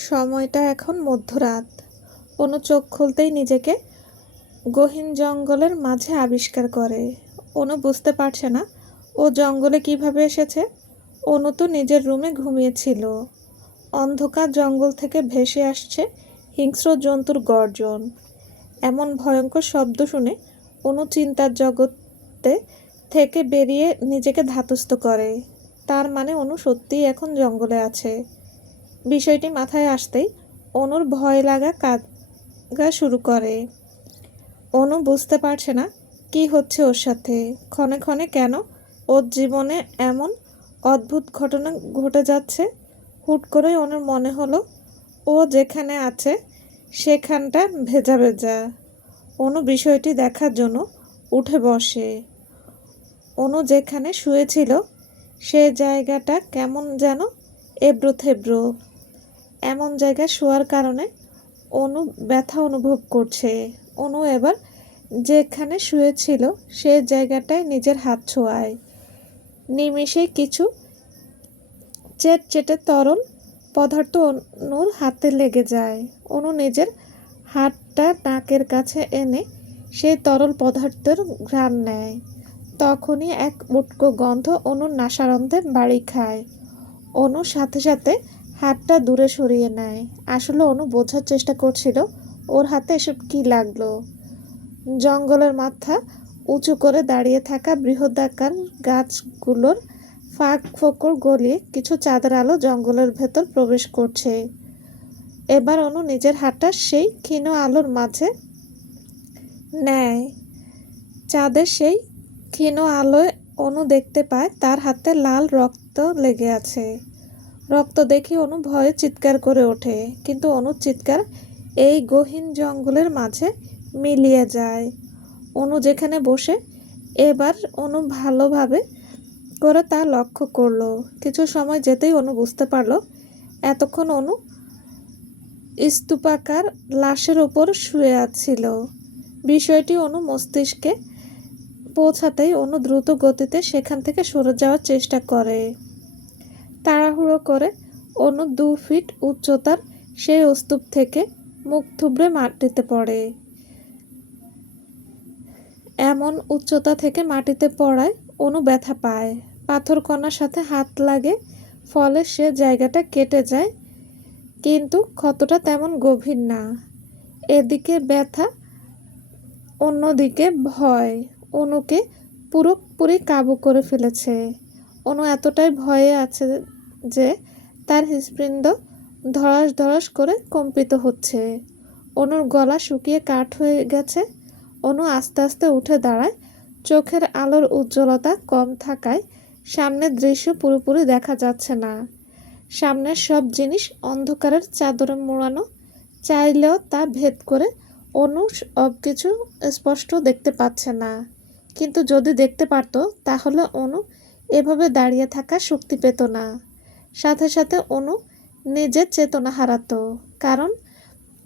সময়টা এখন মধ্যরাত। অনু চোখ খুলতেই নিজেকে গহীন জঙ্গলের মাঝে আবিষ্কার করে। অনু বুঝতে পারছে না ও জঙ্গলে কিভাবে এসেছে। অনু তো নিজের রুমে ঘুমিয়েছিল। অন্ধকার জঙ্গল থেকে ভেসে আসছে হিংস্র জন্তুর গর্জন। এমন ভয়ঙ্কর শব্দ শুনে অনু চিন্তার জগতে থেকে বেরিয়ে নিজেকে ধাতস্থ করে। তার মানে অনু সত্যিই এখন জঙ্গলে আছে। বিষয়টি মাথায় আসতেই অনুর ভয় লাগা শুরু করে। অনু বুঝতে পারছে না কি হচ্ছে ওর সাথে। ক্ষণে ক্ষণে কেন ওর জীবনে এমন অদ্ভুত ঘটনা ঘটে যাচ্ছে। হুট করেই অনুর মনে হলো ও যেখানে আছে সেখানটা ভেজা ভেজা। অনু বিষয়টি দেখার জন্য উঠে বসে। অনু যেখানে শুয়েছিল সে জায়গাটা কেমন যেন এবড়ো থেবড়ো। এমন জায়গায় শোয়ার কারণে অনু ব্যথা অনুভব করছে। অনু এবার যেখানে শুয়েছিল সে জায়গাটায় নিজের হাত ছোঁয়ায়। নিমেষেই কিছু চেটচেটে তরল পদার্থ অনুর হাতে লেগে যায়। অনু নিজের হাতটা নাকের কাছে এনে সেই তরল পদার্থের ঘ্রাণ নেয়। তখনই এক উটকো গন্ধ অনুর নাসারন্ধ্রে বাড়ি খায়। অনু সাথে সাথে হাতটা দূরে সরিয়ে নেয়। আসলে অনু বোঝার চেষ্টা করছিল ওর হাতে এসব কি লাগলো। জঙ্গলের মাথা উঁচু করে দাঁড়িয়ে থাকা বৃহদাকার গাছগুলোর ফাঁক ফোকর গলিয়ে কিছু চাঁদের আলো জঙ্গলের ভেতর প্রবেশ করছে। এবার অনু নিজের হাতটা সেই ক্ষীণ আলোর মাঝে নেয়। চাঁদের সেই ক্ষীণ আলোয় অনু দেখতে পায় তার হাতে লাল রক্ত লেগে আছে। রক্ত দেখে অনু ভয়ে চিৎকার করে ওঠে, কিন্তু অনুর চিৎকার এই গহীন জঙ্গলের মাঝে মিলিয়ে যায়। অনু যেখানে বসে এবার অনু ভালোভাবে করে তা লক্ষ্য করলো। কিছু সময় যেতেই অনু বুঝতে পারলো এতক্ষণ অনু স্তূপাকার লাশের উপর শুয়ে আছিল। বিষয়টি অনু মস্তিষ্কে পৌঁছাতেই অনু দ্রুত গতিতে সেখান থেকে সরে যাওয়ার চেষ্টা করে। তাড়াহুড়ো করে অনু 2 ফিট উচ্চতার সেই স্তূপ থেকে মুখ থুবড়ে মাটিতে পড়ে। এমন উচ্চতা থেকে মাটিতে পড়ায় অনু ব্যথা পায়। পাথরকণার সাথে হাত লাগে, ফলে সে জায়গাটা কেটে যায়, কিন্তু ক্ষতটা তেমন গভীর না। এদিকে ব্যথা, অন্যদিকে ভয় অনুকে পুরোপুরি কাবু করে ফেলেছে। অনু এতটাই ভয়ে আছে যে তার হৃৎপিণ্ড ধড়াস ধড়াস করে কম্পিত হচ্ছে। অনুর গলা শুকিয়ে কাঠ হয়ে গেছে। অনু আস্তে আস্তে উঠে দাঁড়ায়। চোখের আলোর উজ্জ্বলতা কম থাকায় সামনের দৃশ্য পুরোপুরি দেখা যাচ্ছে না। সামনের সব জিনিস অন্ধকারের চাদরে মোড়ানো। চাইলেও তা ভেদ করে অনু সব কিছু স্পষ্ট দেখতে পাচ্ছে না। কিন্তু যদি দেখতে পারত তাহলে অনু এভাবে দাঁড়িয়ে থাকার শক্তি পেত না। সাথে সাথে অনু নিজের চেতনা হারাতো। কারণ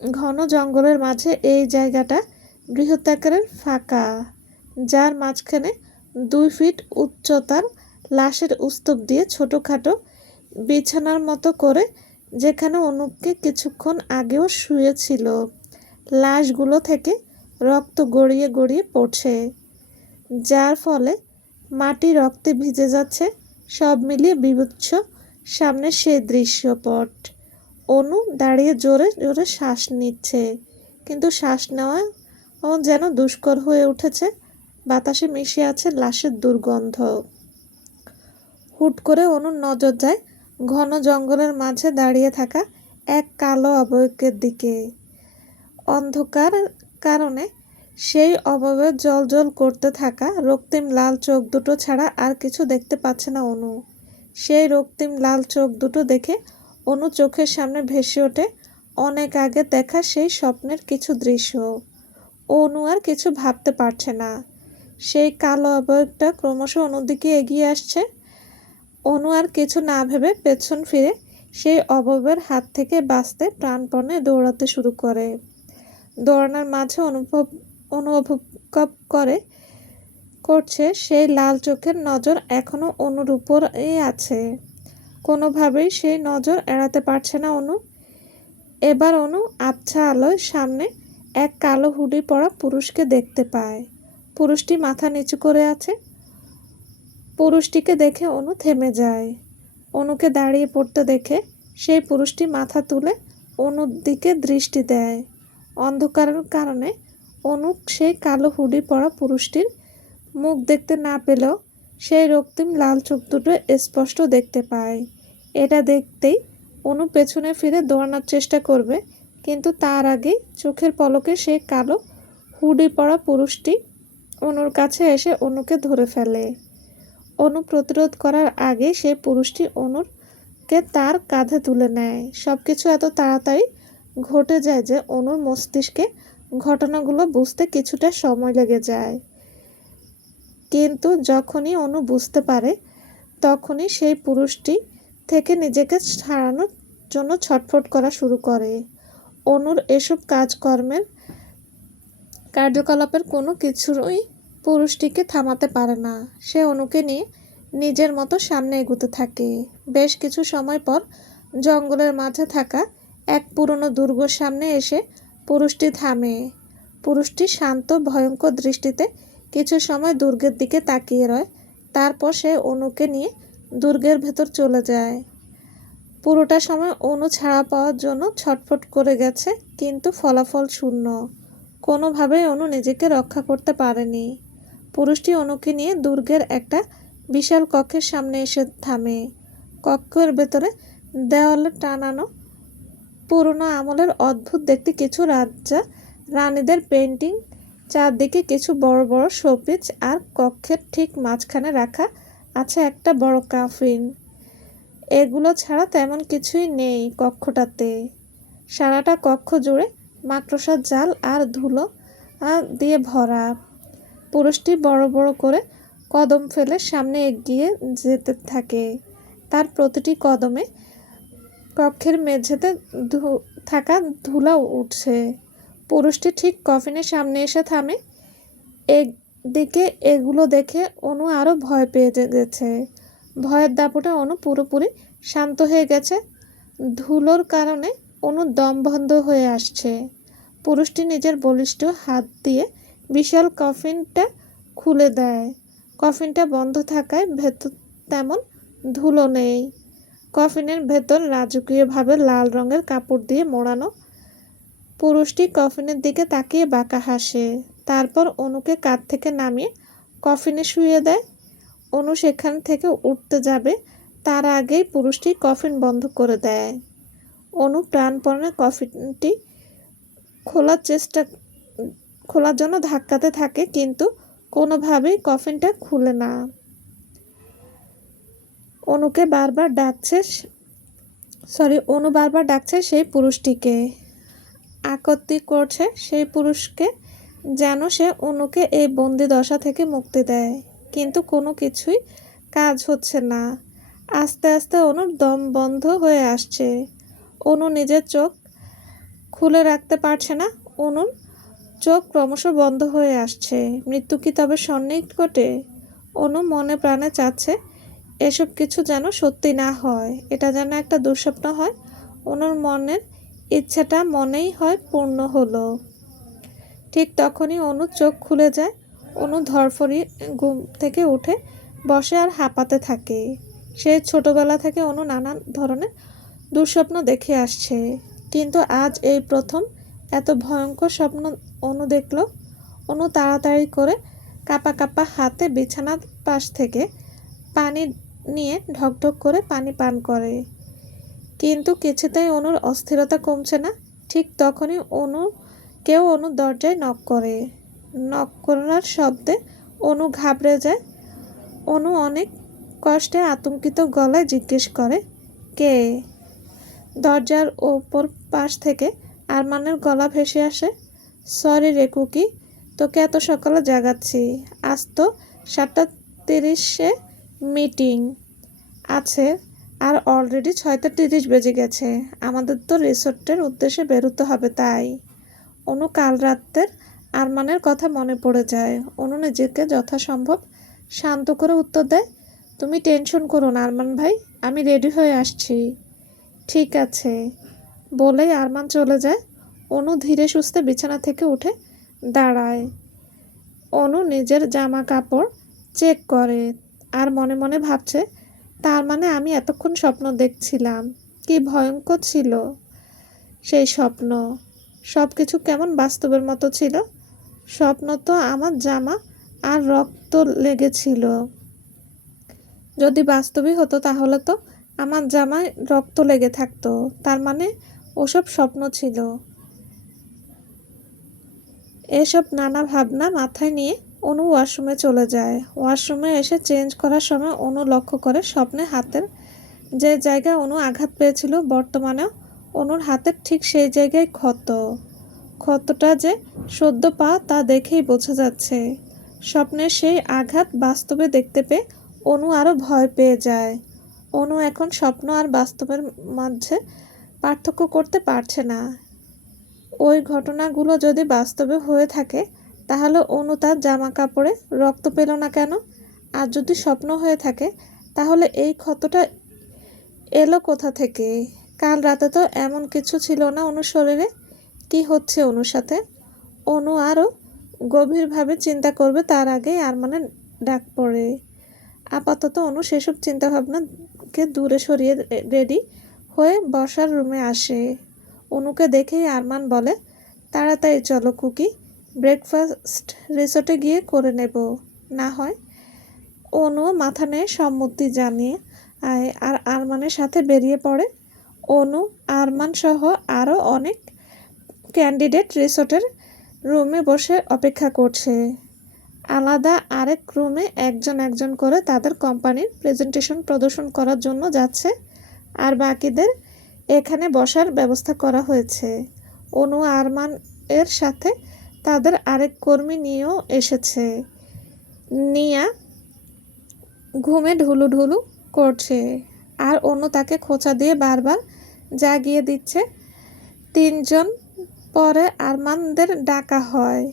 ঘন জঙ্গলের মাঝে এই জায়গাটা বৃহদাকারের ফাঁকা, যার মাঝখানে 2 ফিট উচ্চতার লাশের স্তূপ দিয়ে ছোটোখাটো বিছানার মতো করে, যেখানে অনুকে কিছুক্ষণ আগেও শুয়েছিল। লাশগুলো থেকে রক্ত গড়িয়ে গড়িয়ে পড়ছে, যার ফলে মাটি রক্তে ভিজে যাচ্ছে। সব মিলিয়ে বিভৎস সামনে সেই দৃশ্যপট। অনু দাঁড়িয়ে জোরে জোরে শ্বাস নিচ্ছে, কিন্তু শ্বাস নেওয়া যেন দুষ্কর হয়ে উঠেছে। বাতাসে মিশে আছে লাশের দুর্গন্ধ। হুট করে অনুর নজর যায় ঘন জঙ্গলের মাঝে দাঁড়িয়ে থাকা এক কালো অবয়বের দিকে। অন্ধকার কারণে সেই অবয়বে জ্বলজ্বল করতে থাকা রক্তিম লাল চোখ দুটো ছাড়া আর কিছু দেখতে পাচ্ছে না অনু। সেই রক্তিম লাল চোখ দুটো দেখে অনু চোখের সামনে ভেসে ওঠে অনেক আগে দেখা সেই স্বপ্নের কিছু দৃশ্য। অনু আর কিছু ভাবতে পারছে না। সেই কালো অবয়বটা ক্রমশ অনুর দিকে এগিয়ে আসছে। অনু আর কিছু না ভেবে পেছন ফিরে সেই অবয়বের হাত থেকে বাঁচতে প্রাণপণে দৌড়াতে শুরু করে। দৌড়ানোর মাঝে অনুভব করছে সেই লাল চোখের নজর এখনো অনুর উপরেই আছে। কোনোভাবেই সেই নজর এড়াতে পারছে না অনু। এবার অনু আবছা আলোয় সামনে এক কালো হুডি পরা পুরুষকে দেখতে পায়। পুরুষটি মাথা নিচু করে আছে। পুরুষটিকে দেখে অনু থেমে যায়। অনুকে দাঁড়িয়ে পড়তে দেখে সেই পুরুষটি মাথা তুলে অনুর দিকে দৃষ্টি দেয়। অন্ধকারের কারণে অনু সেই কালো হুডি পরা পুরুষটির মুখ দেখতে না পেলেও সেই রক্তিম লাল চোখ দুটো স্পষ্ট দেখতে পায়। এটা দেখতেই অনু পেছনে ফিরে দৌড়ানোর চেষ্টা করবে, কিন্তু তার আগেই চোখের পলকে সেই কালো হুডি পরা পুরুষটি অনুর কাছে এসে অনুকে ধরে ফেলে। অনু প্রতিরোধ করার আগে সেই পুরুষটি অনুরকে তার কাঁধে তুলে নেয়। সবকিছু এত তাড়াতাড়ি ঘটে যায় যে অনুর মস্তিষ্কে ঘটনাগুলো বুঝতে কিছুটা সময় লেগে যায়। কিন্তু যখনই অনু বুঝতে পারে তখনই সেই পুরুষটি থেকে নিজেকে ছাড়ানোর জন্য ছটফট করা শুরু করে। অনুর এসব কার্যকলাপের কোনো কিছুই পুরুষটিকে থামাতে পারে না। সে অনুকে নিয়ে নিজের মতো সামনে এগোতে থাকে। বেশ কিছু সময় পর জঙ্গলের মাঝে থাকা এক পুরনো দুর্গের সামনে এসে পুরুষটি থামে। পুরুষটি শান্ত ভয়ঙ্কর দৃষ্টিতে কিছু সময় দুর্গের দিকে তাকিয়ে রয়। তারপর সে অনুকে নিয়ে দুর্গের ভেতর চলে যায়। পুরোটা সময় অনু ছাড়া পাওয়ার জন্য ছটফট করে গেছে, কিন্তু ফলাফল শূন্য। কোনোভাবেই অনু নিজেকে রক্ষা করতে পারেনি। পুরুষটি অনুকে নিয়ে দুর্গের একটা বিশাল কক্ষের সামনে এসে থামে। কক্ষের ভেতরে দেওয়ালে টানানো পুরনো আমলের অদ্ভুত দেখতে কিছু রাজা রানীদের পেন্টিং, চারদিকে কিছু বড় বড় শোপিস, আর কক্ষের ঠিক মাঝখানে রাখা আছে একটা বড় কাফিন। এগুলো ছাড়া তেমন কিছুই নেই কক্ষটাতে। সারাটা কক্ষ জুড়ে মাকড়সার জাল আর ধুলো দিয়ে ভরা। পুরুষটি বড় বড় করে কদম ফেলে সামনে এগিয়ে যেতে থাকে। তার প্রতিটি কদমে কক্ষের মেঝেতে থাকা ধুলা উঠছে। পুরুষটি ঠিক কফিনের সামনে এসে থামে। একদিকে এগুলো দেখে অনু আরও ভয় পেয়ে গেছে। ভয়ের দাপটে অনু পুরোপুরি শান্ত হয়ে গেছে। ধুলোর কারণে অনু দম বন্ধ হয়ে আসছে। পুরুষটি নিজের বলিষ্ঠ হাত দিয়ে বিশাল কফিনটা খুলে দেয়। কফিনটা বন্ধ থাকায় ভেতর তেমন ধুলো নেই। কফিনের ভেতর রাজকীয়ভাবে লাল রঙের কাপড় দিয়ে মোড়ানো। পুরুষটি কফিনের দিকে তাকিয়ে বাঁকা হাসে। তারপর অনুকে কাঁধ থেকে নামিয়ে কফিনে শুইয়ে দেয়। অনু সেখান থেকে উঠতে যাবে, তার আগেই পুরুষটি কফিন বন্ধ করে দেয়। অনু প্রাণপণে কফিনটি খোলার জন্য ধাক্কাতে থাকে, কিন্তু কোনোভাবেই কফিনটা খুলে না। অনু বারবার ডাকছে সেই পুরুষটিকে, আকতি করছে সেই পুরুষকে যেন সে অনুকে এই বন্দি দশা থেকে মুক্তি দেয়, কিন্তু কোনো কিছুই কাজ হচ্ছে না। আস্তে আস্তে অনুর দম বন্ধ হয়ে আসছে। অনু নিজের চোখ খুলে রাখতে পারছে না। অনুর চোখ ক্রমশ বন্ধ হয়ে আসছে। মৃত্যু কি তবে সন্নিকটে? অনু মনে প্রাণে চাচ্ছে এসব কিছু যেন সত্যি না হয়, এটা যেন একটা দুঃস্বপ্ন হয়। অনুর মনের ইচ্ছাটা মনেই হয় পূর্ণ হলো। ঠিক তখনই অনুর চোখ খুলে যায়। অনু ধরফড়িয়ে ঘুম থেকে উঠে বসে আর হাঁপাতে থাকে। সেই ছোটবেলা থেকে অনু নানান ধরনের দুঃস্বপ্ন দেখে আসছে, কিন্তু আজ এই প্রথম এত ভয়ঙ্কর স্বপ্ন অনু দেখল। অনু তাড়াতাড়ি করে কাঁপা কাঁপা হাতে বিছানার পাশ থেকে পানি নিয়ে ঢকঢক করে পানি পান করে, কিন্তু কিছুতেই অনুর অস্থিরতা কমছে না। ঠিক তখনই কেউ অনুর দরজায় নক করে। নক করার শব্দে অনু ঘাবড়ে যায়। অনু অনেক কষ্টে আতঙ্কিত গলায় জিজ্ঞেস করে, কে? দরজার ওপর পাশ থেকে আরমানের গলা ভেসে আসে, সরি রে কুকি, তোকে এত সকালে জাগাচ্ছি। আজ তো 7:30-এ মিটিং আছে, আর অলরেডি 6:30 বেজে গেছে। আমাদের তো রিসোর্টের উদ্দেশ্যে বেরোতে হবে। তাই অনু কাল রাতের আরমানের কথা মনে পড়ে যায়। অনু নিজেকে যথাসম্ভব শান্ত করে উত্তর দেয়, তুমি টেনশন করো না আরমান ভাই, আমি রেডি হয়ে আসছি। ঠিক আছে, বলেই আরমান চলে যায়। অনু ধীরে সুস্থে বিছানা থেকে উঠে দাঁড়ায়। অনু নিজের জামা কাপড় চেক করে আর মনে মনে ভাবছে, তার মানে আমি এতক্ষণ স্বপ্ন দেখছিলাম। কি ভয়ঙ্কর ছিল সেই স্বপ্ন। সব কিছু কেমন বাস্তবের মতো ছিল। স্বপ্ন তো আমার জামা আর রক্ত লেগেছিল। যদি বাস্তবই হতো তাহলে তো আমার জামায় রক্ত লেগে থাকতো। তার মানে ওসব স্বপ্ন ছিল। এসব নানা ভাবনা মাথায় নিয়ে অনু ওয়াশরুমে চলে যায়। ওয়াশরুমে এসে চেঞ্জ করার সময় অনু লক্ষ্য করে স্বপ্নে হাতের যে জায়গায় অনু আঘাত পেয়েছিল বর্তমানেও অনুর হাতের ঠিক সেই জায়গায় ক্ষত। ক্ষতটা যে সদ্য পাওয়া তা দেখেই বোঝা যাচ্ছে। স্বপ্নের সেই আঘাত বাস্তবে দেখতে পেয়ে অনু আরও ভয় পেয়ে যায়। অনু এখন স্বপ্ন আর বাস্তবের মাঝে পার্থক্য করতে পারছে না। ওই ঘটনাগুলো যদি বাস্তবে হয়ে থাকে তাহলে অনু তার জামা কাপড়ে রক্ত পেল না কেন? আর যদি স্বপ্ন হয়ে থাকে তাহলে এই ক্ষতটা এলো কোথা থেকে? কাল রাতে তো এমন কিছু ছিল না অনুর শরীরে। কী হচ্ছে অনুর সাথে? অনু আরও গভীরভাবে চিন্তা করবে তার আগেই আরমানের ডাক পড়ে। আপাতত অনু সেসব চিন্তাভাবনাকে দূরে সরিয়ে রেডি হয়ে বসার রুমে আসে। অনুকে দেখেই আরমান বলে, তাড়াতাড়ি চলো কুকি, ব্রেকফাস্ট রিসোর্টে গিয়ে করে নেব না হয়। অনুও মাথা নিয়ে সম্মতি জানিয়ে আর আরমানের সাথে বেরিয়ে পড়ে। অনু, আরমান সহ আরও অনেক ক্যান্ডিডেট রিসোর্টের রুমে বসে অপেক্ষা করছে। আলাদা আরেক রুমে একজন একজন করে তাদের কোম্পানির প্রেজেন্টেশন প্রদর্শন করার জন্য যাচ্ছে, আর বাকিদের এখানে বসার ব্যবস্থা করা হয়েছে। অনু আরমান এর সাথে তাদের আরেক কর্মী নিয়েও এসেছে। নিয়া ঘুমে ঢুলুঢুলু করছে আর অনু তাকে খোঁচা দিয়ে বারবার জাগিয়ে দিচ্ছে। তিনজন পরে আরমানদের ডাকা হয়।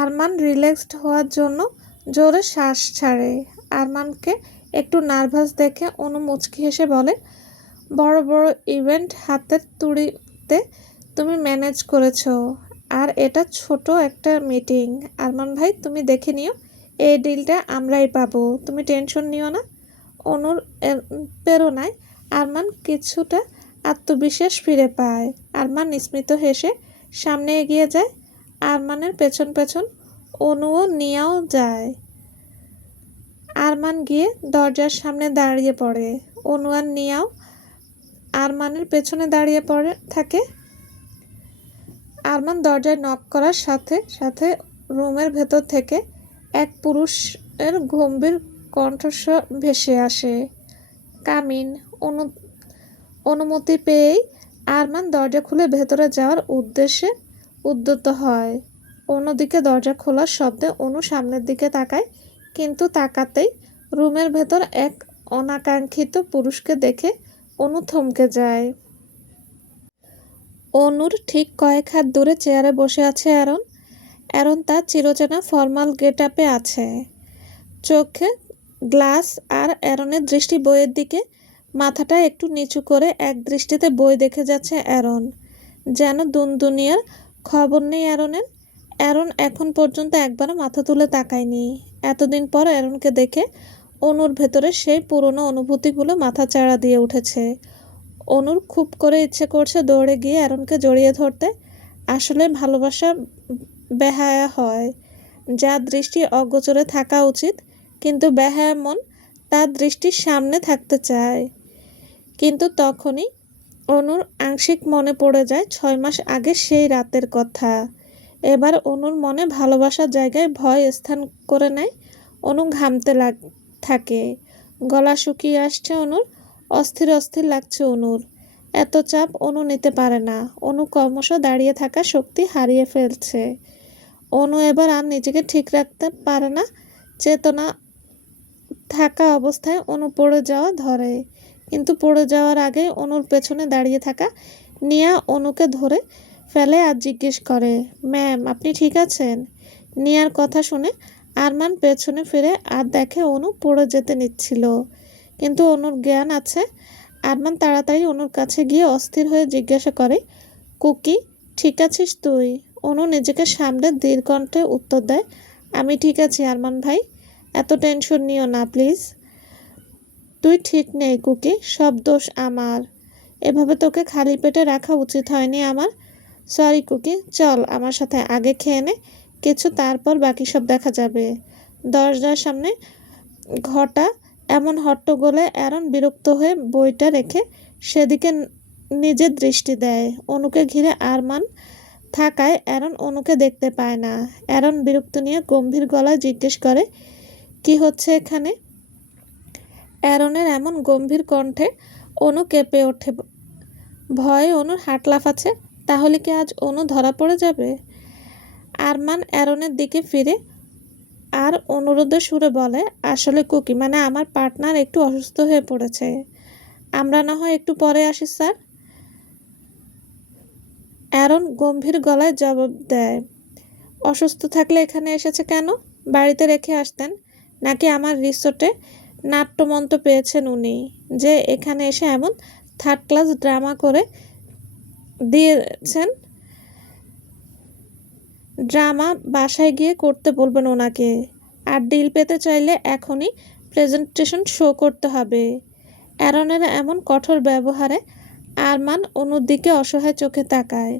আরমান রিল্যাক্সড হওয়ার জন্য জোরে শ্বাস ছাড়ে। আরমানকে একটু নার্ভাস দেখে অনু মুচকি হেসে বলে, বড় বড় ইভেন্ট হাতের তুড়িতে তুমি ম্যানেজ করেছো, আর এটা ছোট একটা মিটিং। আরমান ভাই, তুমি দেখে নিও, এই ডিলটা আমরাই পাবো, তুমি টেনশন নিও না। অনুর প্রেরণায় আরমান কিছুটা আত্মবিশ্বাস ফিরে পায়। আরমান স্মিত হেসে সামনে এগিয়ে যায়। আরমানের পেছন পেছন অনুও নিয়েও যায়। আরমান গিয়ে দরজার সামনে দাঁড়িয়ে পড়ে। অনু আর নিয়াও আরমানের পেছনে দাঁড়িয়ে পড়ে থাকে। আরমান দরজায় নক করার সাথে সাথে রুমের ভেতর থেকে এক পুরুষের গম্ভীর কণ্ঠস্বর ভেসে আসে, কামিন। অনুমতি পেয়েই আরমান দরজা খুলে ভেতরে যাওয়ার উদ্দেশ্যে উদ্যত হয়। অন্যদিকে দরজা খোলার শব্দে অনু সামনের দিকে তাকায়, কিন্তু তাকাতেই রুমের ভেতর এক অনাকাঙ্ক্ষিত পুরুষকে দেখে অনু থমকে যায়। অনুর ঠিক কয়েক হাত দূরে চেয়ারে বসে আছে অ্যারন। অ্যারন তার চিরচেনা ফর্মাল গেট আপে আছে, চোখে গ্লাস, আর অ্যারনের দৃষ্টি বইয়ের দিকে। মাথাটা একটু নিচু করে এক দৃষ্টিতে বই দেখে যাচ্ছে অ্যারন, যেন দুনিয়ার খবর নেই অ্যারনের। অ্যারন এখন পর্যন্ত একবারও মাথা তুলে তাকায়নি। এতদিন পর অ্যারনকে দেখে অনুর ভেতরে সেই পুরনো অনুভূতিগুলো মাথাচাড়া দিয়ে উঠেছে। অনুর খুব করে ইচ্ছে করছে দৌড়ে গিয়ে অ্যারনকে জড়িয়ে ধরতে। আসলে ভালোবাসা বেহায়া হয়, যার দৃষ্টি অগোচরে থাকা উচিত, কিন্তু বেহায়া মন তার দৃষ্টির সামনে থাকতে চায়। কিন্তু তখনই অনুর আংশিক মনে পড়ে যায় 6 মাস আগে সেই রাতের কথা। এবার অনুর মনে ভালোবাসার জায়গায় ভয় স্থান করে নেয়। অনু ঘামতে থাকে, গলা শুকিয়ে আসছে অনুর, অস্থির অস্থির লাগছে অনুর। এত চাপ অনু নিতে পারে না। অনু ক্রমশ দাঁড়িয়ে থাকা শক্তি হারিয়ে ফেলছে। অনু এবার আর নিজেকে ঠিক রাখতে পারে না। চেতনা থাকা অবস্থায় অনু পড়ে যাওয়া ধরে, কিন্তু পড়ে যাওয়ার আগে অনুর পেছনে দাঁড়িয়ে থাকা নিয়া অনুকে ধরে ফেলে আর জিজ্ঞেস করে, ম্যাম আপনি ঠিক আছেন? নিয়ার কথা শুনে আরমান পেছনে ফিরে আর দেখে অনু পড়ে যেতে নিচ্ছিল, কিন্তু অনুর জ্ঞান আছে। আরমান তাড়াতাড়ি অনুর কাছে গিয়ে অস্থির হয়ে জিজ্ঞাসা করে, কুকি, ঠিক আছিস তুই? অনু নিজেকে সামলে ধীর কণ্ঠে উত্তর দেয়, আমি ঠিক আছি আরমান ভাই, এত টেনশন নিও না প্লিজ। তুই ঠিক নেই কুকি, সব দোষ আমার। এভাবে তোকে খালি পেটে রাখা উচিত হয়নি আমার। সরি কুকি, চল আমার সাথে আগে খেয়ে নে কিছু, তারপর বাকি সব দেখা যাবে। দরজার সামনে ঘটা এমন হট্টগোলে অ্যারন বিরক্ত হয়ে বইটা রেখে সেদিকে নিজের দৃষ্টি দেয়। অনুকে ঘিরে আরমান থাকায় অ্যারন অনুকে দেখতে পায় না। অ্যারন বিরক্ত নিয়ে গম্ভীর গলায় জিজ্ঞেস করে, কি হচ্ছে এখানে? অ্যারনের এমন গম্ভীর কণ্ঠে অনু কেঁপে ওঠে। ভয়ে অনুর হাট লাফাচ্ছে। তাহলে কি আজ অনু ধরা পড়ে যাবে? আরমান অ্যারনের দিকে ফিরে আর অনুরোধের সুরে বলে, আসলে কুকি মানে আমার পার্টনার একটু অসুস্থ হয়ে পড়েছে, আমরা না হয় একটু পরে আসি স্যার। অ্যারন গম্ভীর গলায় জবাব দেয়, অসুস্থ থাকলে এখানে এসেছে কেন? বাড়িতে রেখে আসতেন, নাকি আমার রিসোর্টে নাট্যমঞ্চ পেয়েছেন উনি যে এখানে এসে এমন থার্ড ক্লাস ড্রামা করে দিয়েছেন? ড্রামা বাসায় গিয়ে করতে বলবেন ওনাকে। আর ডিল পেতে চাইলে এখনই প্রেজেন্টেশন শো করতে হবে। অ্যারনের এমন কঠোর ব্যবহারে আরমান অনুর দিকে অসহায় চোখে তাকায়।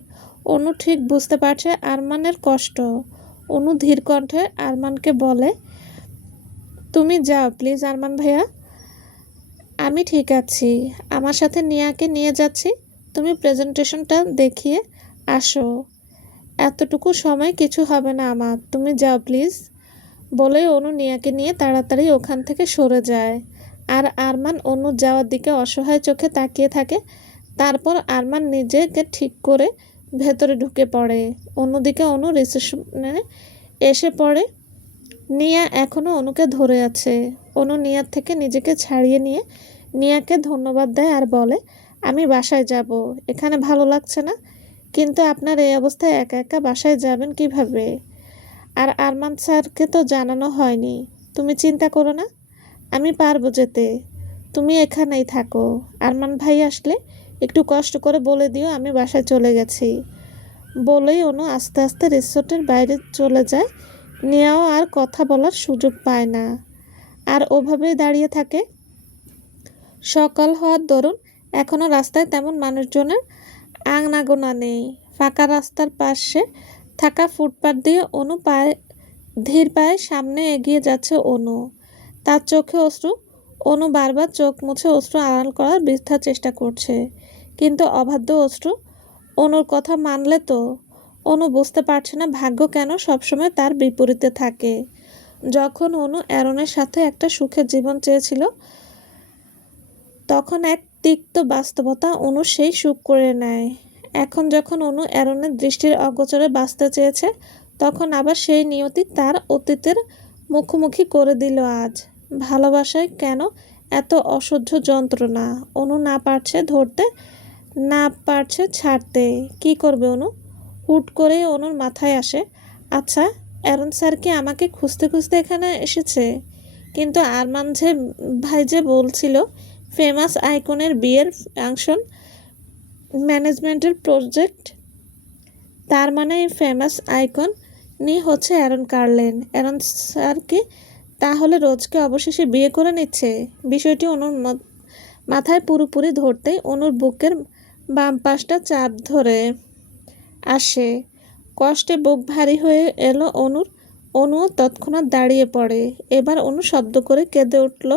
অনু ঠিক বুঝতে পারছে আরমানের কষ্ট। অনু ধীর কণ্ঠে আরমানকে বলে, তুমি যাও প্লিজ আরমান ভাইয়া, আমি ঠিক আছি, আমার সাথে নিয়াকে নিয়ে যাচ্ছি, তুমি প্রেজেন্টেশনটা দেখিয়ে আসো, এতটুকু সময় কিছু হবে না আমার, তুমি যাও প্লিজ। বলেই অনু নিয়াকে নিয়ে তাড়াতাড়ি ওখান থেকে সরে যায়। আর আরমান অনু যাওয়ার দিকে অসহায় চোখে তাকিয়ে থাকে। তারপর আরমান নিজেকে ঠিক করে ভেতরে ঢুকে পড়ে। অন্যদিকে অনু রিসেপশনে এসে পড়ে। নিয়া এখনও অনুকে ধরে আছে। অনু নিয়ার থেকে নিজেকে ছাড়িয়ে নিয়ে নিয়াকে ধন্যবাদ দেয় আর বলে, আমি বাসায় যাব, এখানে ভালো লাগছে না। কিন্তু আপনার এই অবস্থায় একা একা বাসায় যাবেন কিভাবে? আর আরমান স্যারকে তো জানানো হয়নি। তুমি চিন্তা করো না, আমি পারবো যেতে, তুমি এখানেই থাকো। আরমান ভাই আসলে একটু কষ্ট করে বলে দিও আমি বাসায় চলে গেছি। বলেই অনু আস্তে আস্তে রিসোর্টের বাইরে চলে যায়। নিয়াও আর কথা বলার সুযোগ পায় না, আর ওভাবেই দাঁড়িয়ে থাকে। সকাল হওয়ার দরুন এখনও রাস্তায় তেমন মানুষজনের আনাগোনা নেই। ফাঁকা রাস্তার পাশে থাকা ফুটপাত দিয়ে অনু ধীর পায়ে সামনে এগিয়ে যাচ্ছে অনু। তার চোখে অশ্রু। অনু বারবার চোখ মুছে অশ্রু আড়াল করার বৃথা চেষ্টা করছে, কিন্তু অবাধ্য অশ্রু। অনুর কথা মানলে তো। অনু বুঝতে পারছে না ভাগ্য কেন সবসময় তার বিপরীতে থাকে। যখন অনু অ্যারনের সাথে একটা সুখের জীবন চেয়েছিল, তখন এক তিক্ত বাস্তবতা অনু সেই সুখ করে নেয়। এখন যখন অনু অ্যারনের দৃষ্টির অগোচরে বাঁচতে চেয়েছে, তখন আবার সেই নিয়তি তার অতীতের মুখোমুখি করে দিল আজ। ভালোবাসায় কেন এত অসহ্য যন্ত্রণা? অনু না পারছে ধরতে, না পারছে ছাড়তে। কি করবে অনু? হুট করেই অনুর মাথায় আসে, আচ্ছা অ্যারন স্যার কি আমাকে খুঁজতে খুঁজতে এখানে এসেছে? কিন্তু আরমান ভাই যে বলছিল ফেমাস আইকনের বিয়ের ফাংশন ম্যানেজমেন্টের প্রজেক্ট, তার মানে এই ফেমাস আইকনই হচ্ছে অ্যারন কার্লেন। অ্যারন স্যার কি তাহলে রোজকে অবশেষে বিয়ে করে নিচ্ছে? বিষয়টি অনুর মাথায় পুরোপুরি ধরতেই অনুর বুকের বাম পাশটা চাপ ধরে আসে। কষ্টে বুক ভারী হয়ে এলো অনুর। অনুও তৎক্ষণাৎ দাঁড়িয়ে পড়ে। এবার অনু শব্দ করে কেঁদে উঠল।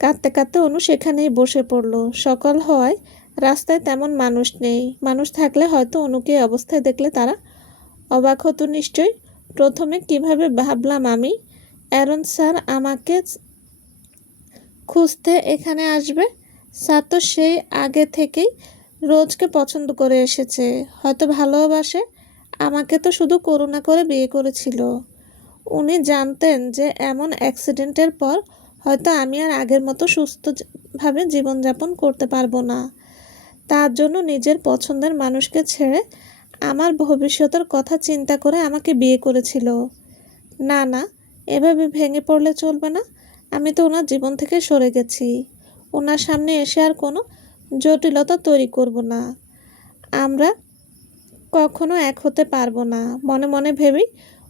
কাঁদতে কাঁদতে অনু সেখানেই বসে পড়ল। সকাল হওয়ায় রাস্তায় তেমন মানুষ নেই। মানুষ থাকলে হয়তো অনুকে এই অবস্থায় দেখলে তারা অবাক হতো নিশ্চয়ই। প্রথমে কিভাবে ভাবলাম আমি অ্যারন স্যার আমাকে খুঁজতে এখানে আসবে? স্যার তো সেই আগে থেকেই রোজকে পছন্দ করে এসেছে, হয়তো ভালোবাসে। আমাকে তো শুধু করুণা করে বিয়ে করেছিল। উনি জানতেন যে এমন অ্যাক্সিডেন্টের পর হয়তো আমি আর আগের মতো সুস্থভাবে জীবনযাপন করতে পারবো না। তার জন্য নিজের পছন্দের মানুষকে ছেড়ে আমার ভবিষ্যতের কথা চিন্তা করে আমাকে বিয়ে করেছিল। না না, এভাবে ভেঙে পড়লে চলবে না। আমি তো ওনার জীবন থেকে সরে গেছি। ওনার সামনে এসে আর কোনো জটিলতা তৈরি করব না। আমরা কখনো এক হতে পারবো না। মনে মনে ভেবেই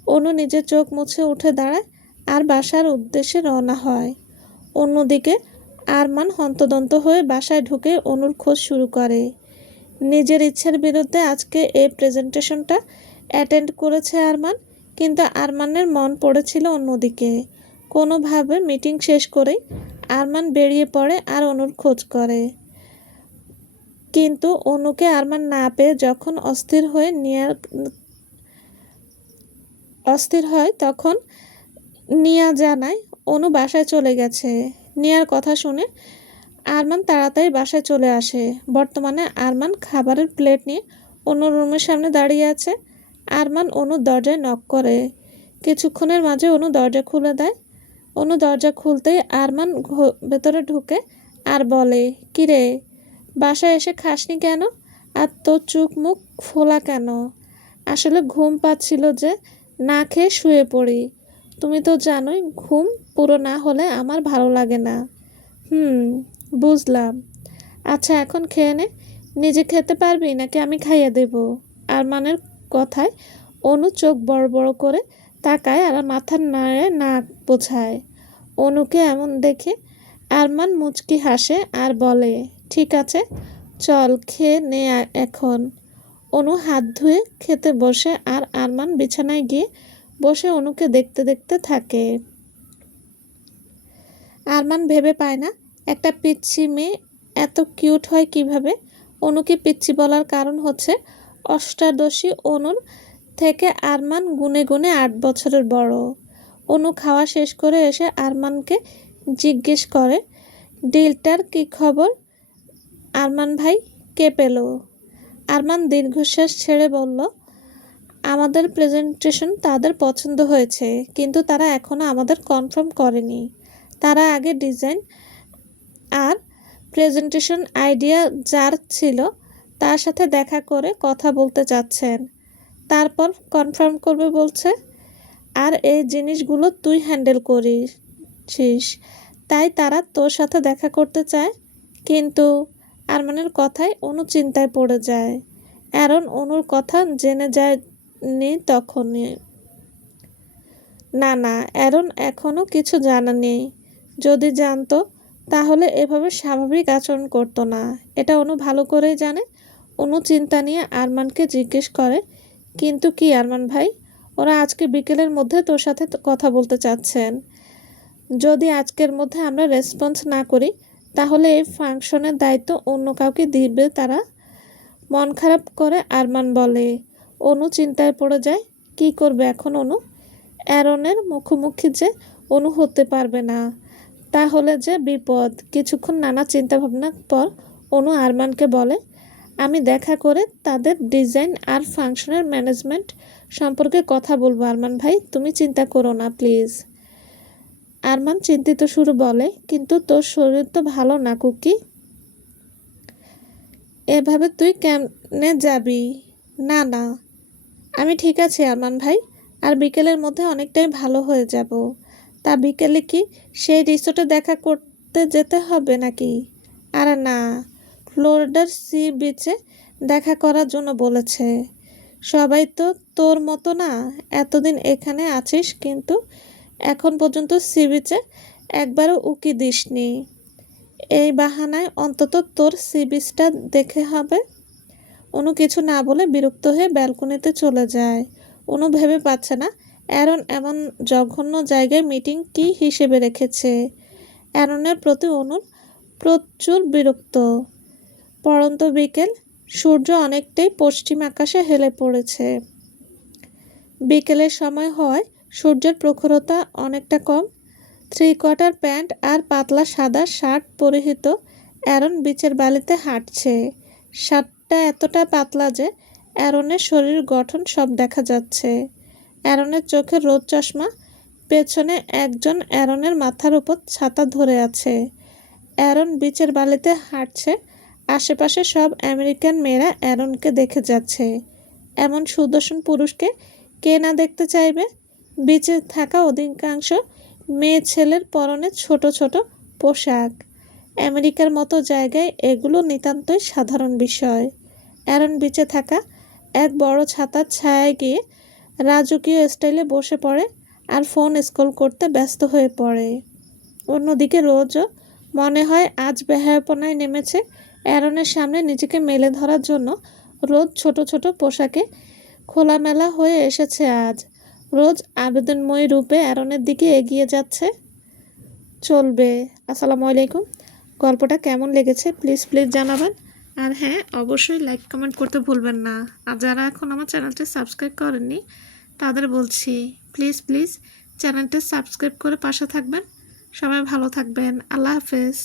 অনু নিজের চোখ মুছে উঠে দাঁড়ায় আর বাসার উদ্দেশ্যে রওনা হয়। অন্যদিকে আরমান হন্তদন্ত হয়ে বাসায় ঢুকে অনুর খোঁজ শুরু করে। নিজের ইচ্ছার বিরুদ্ধে আজকে এই প্রেজেন্টেশনটা অ্যাটেন্ড করেছে আরমান, কিন্তু আরমানের মন পড়েছিল অন্যদিকে। কোনোভাবে মিটিং শেষ করেই আরমান বেরিয়ে পড়ে আর অনুর খোঁজ করে। কিন্তু অনুকে আরমান না পেয়ে যখন অস্থির হয় তখন নিয়া জানায় অনু বাসায় চলে গেছে। নিয়ার কথা শুনে আরমান তাড়াতাড়ি বাসায় চলে আসে। বর্তমানে আরমান খাবারের প্লেট নিয়ে অনুর রুমের সামনে দাঁড়িয়ে আছে। আরমান অনুর দরজায় নক করে। কিছুক্ষণের মাঝে অনু দরজা খুলে দেয়। অনু দরজা খুলতেই আরমান ভেতরে ঢুকে আর বলে, কিরে, বাসায় এসে খাসনি কেন? আর তোর চোখ মুখ ফোলা কেন? আসলে ঘুম পাচ্ছিল যে, না খেয়ে শুয়ে পড়ি। তুমি তো জানোই ঘুম পুরো না হলে আমার ভালো লাগে না। বুঝলাম। আচ্ছা, এখন খেয়ে নে। নিজে খেতে পারবি নাকি আমি খাইয়ে দেব? আরমানের কথায় অনু চোখ বড় বড় করে তাকায় আর মাথার নাড়ে নাক বোঝায়। অনুকে এমন দেখে আরমান মুচকি হাসে আর বলে, ঠিক আছে, চল খেয়ে নে এখন। অনু হাত ধুয়ে খেতে বসে আর আরমান বিছানায় গিয়ে বসে অনুকে দেখতে দেখতে থাকে। আরমান ভেবে পায় না একটা পিচ্চি মেয়ে এত কিউট হয় কিভাবে। অনুকে পিচ্চি বলার কারণ হচ্ছে অষ্টাদশী অনুর থেকে আরমান গুনে গুনে 8 বছরের বড়। অনু খাওয়া শেষ করে এসে আরমানকে জিজ্ঞেস করে, ডিলটার কি খবর আরমান ভাই? কে পেল? আরমান দীর্ঘশ্বাস ছেড়ে বলল, আমাদের প্রেজেন্টেশন তাদের পছন্দ হয়েছে, কিন্তু তারা এখনও আমাদের কনফার্ম করেনি। তারা আগে ডিজাইন আর প্রেজেন্টেশন আইডিয়া যার ছিল তার সাথে দেখা করে কথা বলতে চাচ্ছেন, তারপর কনফার্ম করবে বলছে। আর এই জিনিসগুলো তুই হ্যান্ডেল করিস, তাই তারা তোর সাথে দেখা করতে চায়। কিন্তু আরমানের কথায় অনু চিন্তায় পড়ে যায়। অ্যারন অনুর কথা জেনে যায়নি তখনই। না, অ্যারন এখনও কিছু জানা নেই। যদি জানতো তাহলে এভাবে স্বাভাবিক আচরণ করতো না। এটা অনু ভালো করেই জানে। অনু চিন্তা নিয়ে আরমানকে জিজ্ঞেস করে, কিন্তু কি আরমান ভাই, ওরা আজকে বিকেলের মধ্যে তোর সাথে কথা বলতে চাচ্ছেন। যদি আজকের মধ্যে আমরা রেসপন্স না করি তাহলে এই ফাংশনের দায়িত্ব অন্য কাউকে দিবে তারা। মন খারাপ করে আরমান বলে। অনু চিন্তায় পড়ে যায়। কি করবে এখন অনু? অ্যারনের মুখোমুখি যে অনু হতে পারবে না, তাহলে যে বিপদ। কিছুক্ষণ নানা চিন্তাভাবনার পর অনু আরমানকে বলে, আমি দেখা করে তাদের ডিজাইন আর ফাংশনের ম্যানেজমেন্ট সম্পর্কে কথা বলবো আরমান ভাই, তুমি চিন্তা করো না প্লিজ। আরমান চিন্তিত সুরে বলে, কিন্তু তোর শরীর তো ভালো না কুকি, এভাবে তুই কেমনে যাবি? না, আমি ঠিক আছি আরমান ভাই, আর বিকেলের মধ্যে অনেকটাই ভালো হয়ে যাব। তা বিকেলে কি সেই রিসোর্টে দেখা করতে যেতে হবে নাকি? আরে না, ফ্লোরিডার সি বিচে দেখা করার জন্য বলেছে। সবাই তো তোর মতো না, এতদিন এখানে আছিস কিন্তু এখন পর্যন্ত সি বিচে একবারও উকি দিসনি। এই বাহানায় অন্তত তোর সি বিচটা দেখে হবে। অনু কিছু না বলে বিরক্ত হয়ে ব্যালকনিতে চলে যায়। অনু ভেবে পাচ্ছে না অ্যারন এমন জঘন্য জায়গায় মিটিং কী হিসেবে রেখেছে। অ্যারনের প্রতি অনুর প্রচুর বিরক্ত। পড়ন্ত বিকেল, সূর্য অনেকটাই পশ্চিম আকাশে হেলে পড়েছে। বিকেলের সময় হওয়ায় সূর্যের প্রখরতা অনেকটা কম। 3/4 প্যান্ট আর পাতলা সাদা শার্ট পরিহিত অ্যারন বিচের বালিতে হাঁটছে। শার্টটা এতটা পাতলা যে অ্যারনের শরীর গঠন সব দেখা যাচ্ছে। অ্যারনের চোখে রোদ চশমা, পেছনে একজন অ্যারনের মাথার উপর ছাতা ধরে আছে। অ্যারন বিচের বালিতে হাঁটছে, আশেপাশে সব আমেরিকান মেয়েরা অ্যারনকে দেখে যাচ্ছে। এমন সুদর্শন পুরুষকে কে না দেখতে চাইবে? বিচে থাকা অধিকাংশ মেয়ে ছেলের পরনে ছোট ছোট পোশাক। আমেরিকার মতো জায়গায় এগুলো নিতান্তই সাধারণ বিষয়। অ্যারন বিচে থাকা এক বড় ছাতার ছায়ায় গিয়ে রাজকীয় স্টাইলে বসে পড়ে আর ফোন স্ক্রল করতে ব্যস্ত হয়ে পড়ে। অন্যদিকে রোজও মনে হয় আজ বেহায়াপনায় নেমেছে। অ্যারনের সামনে নিজেকে মেলে ধরার জন্য রোজ ছোট ছোট পোশাকে খোলামেলা হয়ে এসেছে আজ। রোজ আবেদনময়ী রূপে অ্যারনের দিকে এগিয়ে যাচ্ছে। চলবে। আসসালামু আলাইকুম। গল্পটা কেমন লেগেছে প্লিজ জানাবেন। আর হ্যাঁ, অবশ্যই লাইক কমেন্ট করতে ভুলবেন না। আর যারা এখন আমার চ্যানেলটি সাবস্ক্রাইব করেননি তাদের বলছি প্লিজ চ্যানেলটি সাবস্ক্রাইব করে পাশে থাকবেন। সবাই ভালো থাকবেন। আল্লাহ হাফেজ।